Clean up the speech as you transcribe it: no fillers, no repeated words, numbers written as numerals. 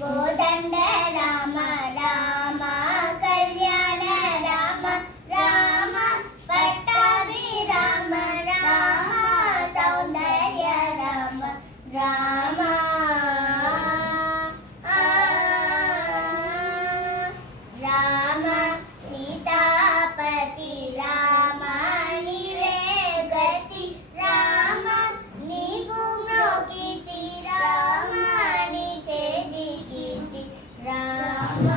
కోదండ రామ రామ కళ్యాణ రామ రామ పట్టాభి రామ రామ సౌందర్య రామ రామ రామ సీతాపతి రామ నీవే గతి రామ నీకు మ్రోకితి రామ నీ చేజికితి రామ